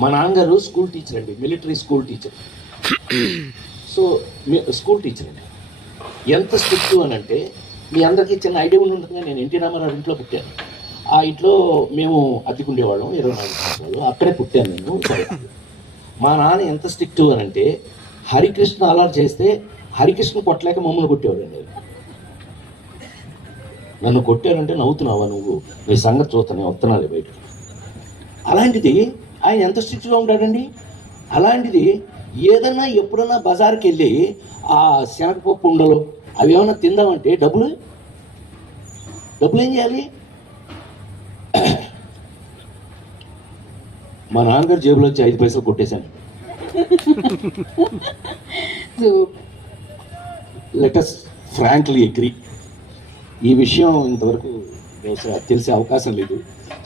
మా నాన్నగారు school teacher అండి, military school teacher. So school teacher అండి. ఎంత స్ట్రిక్ట్ అని అంటే మీ అందరికీ చిన్న ఐడియా ఉంటుంది. నేను ఎన్టీ రామారావు ఇంట్లో పుట్టాను. ఆ ఇంట్లో మేము అద్దెకుండేవాళ్ళం 24 సంవత్సరాలు. అక్కడే పుట్టాను నేను. మా నాన్న ఎంత స్ట్రిక్ట్ అని అంటే హరికృష్ణ అలా చేస్తే హరికృష్ణ కొట్టలేక మమ్మల్ని కొట్టేవాడండి. నన్ను కొట్టారంటే నవ్వుతున్నావా నువ్వు, నీ సంగతి చూస్తాను, వస్తున్నాను బయటకు. అలాంటిది ఆయన ఎంత స్ట్రిక్ట్గా ఉంటాడండి. అలాంటిది ఏదన్నా ఎప్పుడన్నా బజార్కి వెళ్ళి ఆ శనగపప్పు ఉండలు అవి ఏమన్నా తిందామంటే డబ్బులు ఏం చేయాలి? మా నాన్నగారు జేబులో వచ్చి 5 పైసలు కొట్టేశాను. Let us frankly agree. ఈ విషయం ఇంతవరకు తెలిసే అవకాశం లేదు.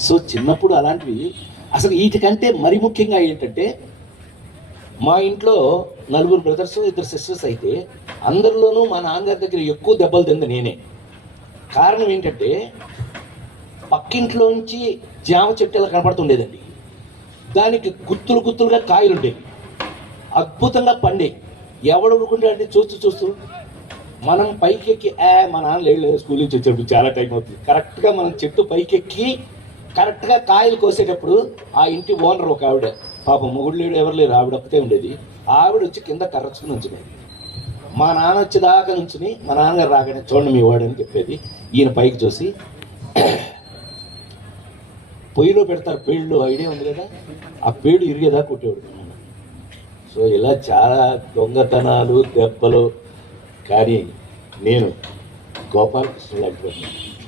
సో చిన్నప్పుడు అలాంటివి అసలు వీటికంటే మరి ముఖ్యంగా ఏంటంటే మా ఇంట్లో 4 బ్రదర్స్ 2 సిస్టర్స్ అయితే అందరిలోనూ మా నాన్నగారి దగ్గర ఎక్కువ దెబ్బలు తింది నేనే. కారణం ఏంటంటే పక్కింట్లోంచి జామ చెట్టు ఇలా కనపడుతుండేదండి. దానికి గుత్తులుగా కాయలు ఉండేవి, అద్భుతంగా పండేవి. ఎవడు ఊరుకుంటాడంటే చూస్తూ మనం పైకెక్కి మా నాన్న లేదు స్కూల్ నుంచి వచ్చేటప్పుడు చాలా టైం అవుతుంది. కరెక్ట్గా మనం చెట్టు పైకెక్కి కరెక్ట్గా కాయలు కోసేటప్పుడు ఆ ఇంటి ఓనర్ ఒక ఆవిడ, పాపం మొగుడు లేడు ఎవరు లేరు, ఆవిడ ఒక్కతే ఉండేది. ఆవిడ వచ్చి కింద కర్రచుకుని ఉంచునేది. మా నాన్న వచ్చేదాకా నుంచుని మా నాన్నగారు రాగానే చూడండి మీ వాడని చెప్పేది. ఈయన పైకి చూసి పొయ్యిలో పెడతారు పేళ్ళు, ఐడియా ఉంది కదా, ఆ పేడు ఇరిగేదా కొట్టేవాడు. సో ఇలా చాలా దొంగతనాలు దెబ్బలు. కానీ నేను గోపాలకృష్ణ లాంటి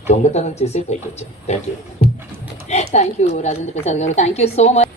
దొంగతనం చేసే పైకి వచ్చాను. థ్యాంక్ యూ రాజేంద్ర ప్రసాద్ గారు, థ్యాంక్ యూ సో మచ్.